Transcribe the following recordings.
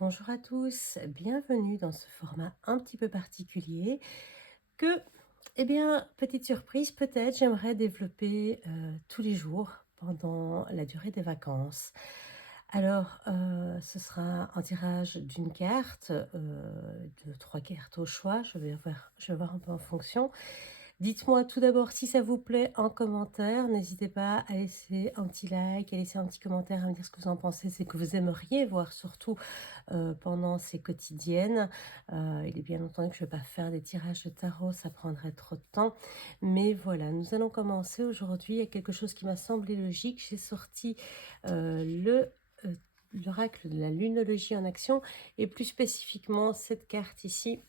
Bonjour à tous, bienvenue dans ce format un petit peu particulier que, petite surprise, peut-être j'aimerais développer tous les jours pendant la durée des vacances. Alors, ce sera un tirage d'une carte, de 3 cartes au choix, je vais voir un peu en fonction. Dites-moi tout d'abord si ça vous plaît en commentaire. N'hésitez pas à laisser un petit like, à laisser un petit commentaire, à me dire ce que vous en pensez, c'est que vous aimeriez voir surtout pendant ces quotidiennes. Il est bien entendu que je ne vais pas faire des tirages de tarot, ça prendrait trop de temps. Mais voilà, nous allons commencer aujourd'hui. Il y a quelque chose qui m'a semblé logique. J'ai sorti euh, l'oracle de la lunologie en action et plus spécifiquement cette carte ici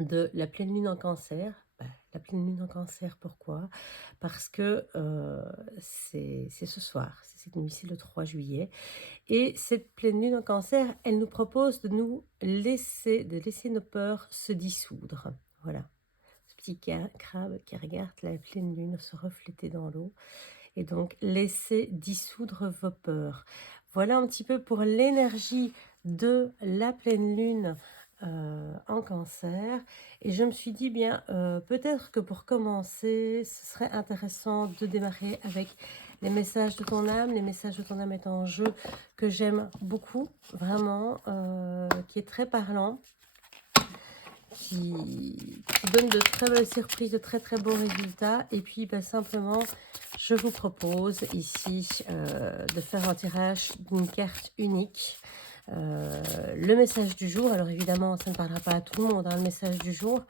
de la pleine lune en cancer. La pleine lune en cancer, pourquoi? Parce que c'est ce soir, c'est cette nuit, c'est le 3 juillet. Et cette pleine lune en cancer, elle nous propose de laisser nos peurs se dissoudre. Voilà, ce petit crabe qui regarde la pleine lune se refléter dans l'eau. Et donc, laissez dissoudre vos peurs. Voilà un petit peu pour l'énergie de la pleine lune en cancer. Et je me suis dit, bien, peut-être que pour commencer, ce serait intéressant de démarrer avec les messages de ton âme. Les messages de ton âme est un jeu que j'aime beaucoup, vraiment, qui est très parlant, qui donne de très belles surprises, de très très beaux résultats. Et puis simplement, je vous propose ici de faire un tirage d'une carte unique. Le message du jour, alors évidemment ça ne parlera pas à tout le monde, hein, le message du jour,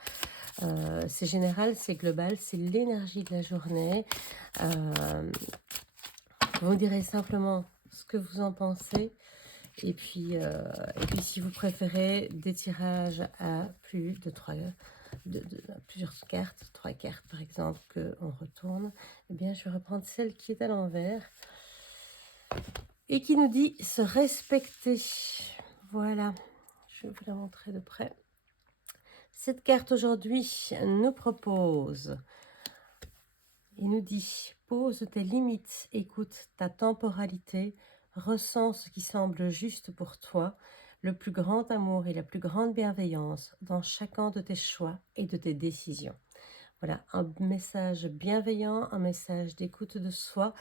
c'est général, c'est global, c'est l'énergie de la journée. Vous direz simplement ce que vous en pensez. Et puis si vous préférez des tirages à plus de plusieurs cartes, 3 cartes par exemple, qu'on retourne, eh bien je vais reprendre celle qui est à l'envers et qui nous dit se respecter. Voilà, je vais vous la montrer de près. Cette carte aujourd'hui nous propose, il nous dit pose tes limites, écoute ta temporalité, ressens ce qui semble juste pour toi, le plus grand amour et la plus grande bienveillance dans chacun de tes choix et de tes décisions. Voilà, un message bienveillant, un message d'écoute de soi,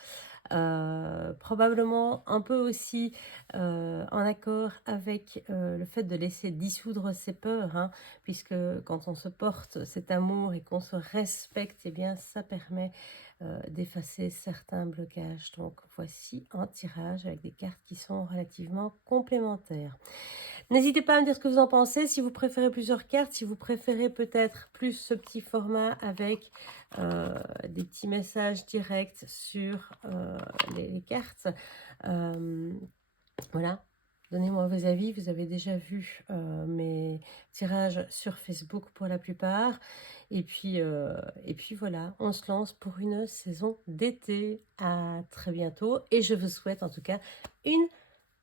probablement un peu aussi en accord avec le fait de laisser dissoudre ses peurs, hein, puisque quand on se porte cet amour et qu'on se respecte, eh bien ça permet d'effacer certains blocages. Donc voici un tirage avec des cartes qui sont relativement complémentaires. N'hésitez pas à me dire ce que vous en pensez, si vous préférez plusieurs cartes, si vous préférez peut-être plus ce petit format avec des petits messages directs sur les cartes. Voilà, donnez-moi vos avis. Vous avez déjà vu mes tirages sur Facebook pour la plupart. Et puis voilà, on se lance pour une saison d'été. À très bientôt et je vous souhaite en tout cas une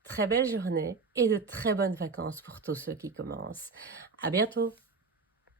très belle journée et de très bonnes vacances pour tous ceux qui commencent. À bientôt!